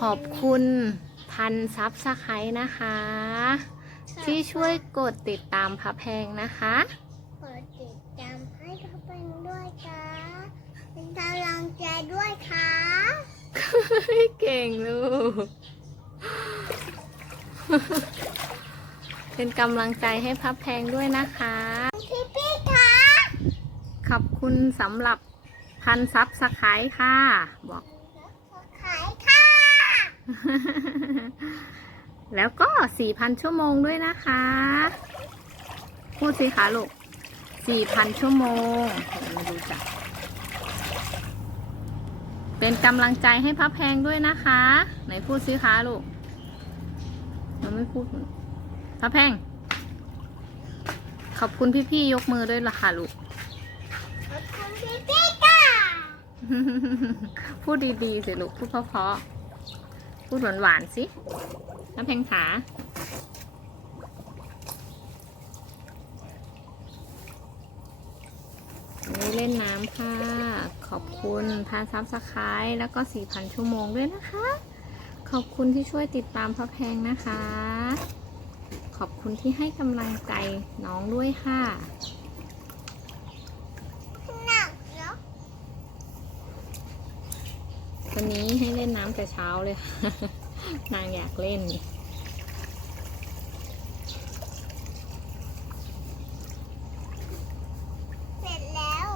ขอบคุณพันซับสไครต์นะคะ ที่ช่วยกดติดตามพระแพงนะคะกดติดตามให้เขาเป็นด้วยค่ะเป็นกำลังใจด้วยค่ะเก่งลูกเป็นกำลังใจให้พับแพงด้วยนะคะพี่พี่ค่ะขอบคุณสำหรับพันซับสไครต์ค่ะบอกขายค่ะ แล้วก็4,000ชั่วโมงด้วยนะคะ พูดสิคะลูก4,000ชั่วโมงเดี๋ยวมาดูจ้ะเป็นกำลังใจให้พระแพงด้วยนะคะ ไหนพูดสิคะลูก มันไม่พูด พระแพง ขอบคุณพี่ๆยกมือด้วยล่ะค่ะลูก ขอบคุณพี่พี่ค่ะพูดดีๆสิลูก พูดเพราะๆ พูดหวานๆสิ น้ำแพงขานนี้เล่นน้ำค่ะ ขอบคุณพาซับสไครต์แล้วก็ 4,000 ชั่วโมงด้วยนะคะ ขอบคุณที่ช่วยติดตามพระแพงนะคะ ขอบคุณที่ให้กำลังใจน้องด้วยค่ะ หนักเนาะ วันนี้ให้เล่นน้ำแต่เช้าเลยค่ะนางอยากเล่น เสร็จแล้ว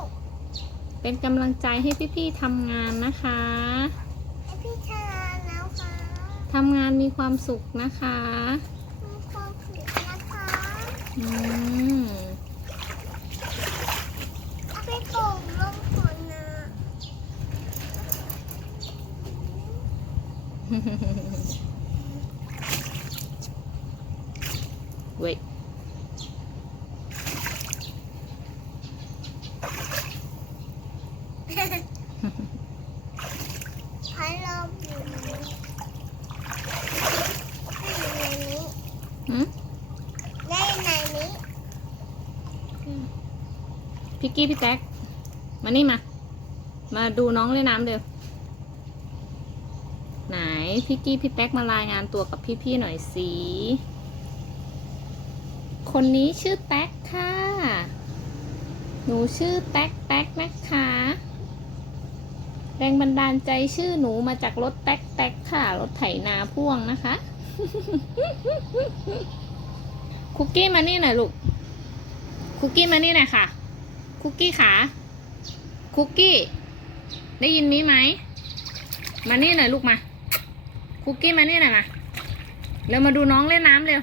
เป็นกำลังใจให้พี่ๆทำงานนะคะให้พี่ชนะแล้วค่ะทำงานมีความสุขนะคะ มีความสุขนะคะอืมเอาไปปลูกลงผลนะ เว้ยพัดลมอยู่ในนี้อยู่ในนี้หืมได้ในนี้พี่กี้พี่แจ๊คมานี่มา มาดูน้องเล่นน้ำเดี๋ยว ไหนพี่กี้พี่แป๊กมารายงานตัวกับพี่ๆหน่อยสิคนนี้ชื่อแป๊กค่ะ หนูชื่อแป๊กแป๊กนะคะแรงบันดาลใจชื่อหนูมาจากรถแต๊กแต๊กค่ะ รถไถนาพ่วงนะคะ คุกกี้มานี่หน่อยลูก คุกกี้มานี่หน่อยค่ะ คุกกี้ขาคุกกี้ ได้ยินมีไหม มานี่หน่อยลูกมา คุกกี้มานี่หน่อยมาเร็วมาดูน้องเล่นน้ำเร็ว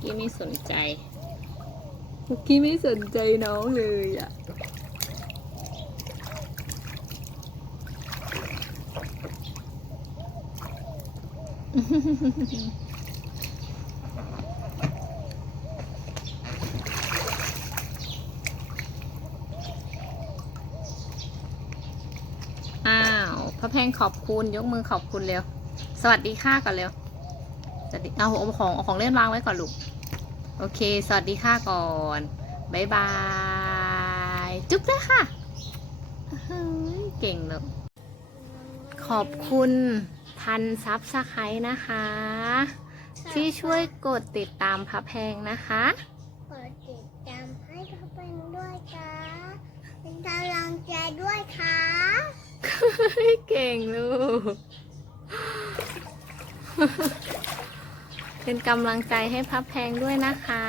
กี้ไม่สนใจคุกกี้ไม่สนใจน้องเลยอะอ้าว พระแพงขอบคุณยกมือขอบคุณเร็ว สวัสดีค่ะก่อนเร็วสวัสดีเอาของเอาของเล่นวางไว้ก่อนลูก โอเค สวัสดีค่ะก่อนบายบาย จุ๊บด้วยค่ะเฮ้ยเก่งเลยขอบคุณพันซับสไครต์นะคะ ที่ช่วยกดติดตามพระแพงนะคะกดติดตามให้เขาเป็นด้วยค่ะเป็นกำลังใจด้วยค่ะ เก่งลูก เป็นกำลังใจให้พับแพงด้วยนะคะ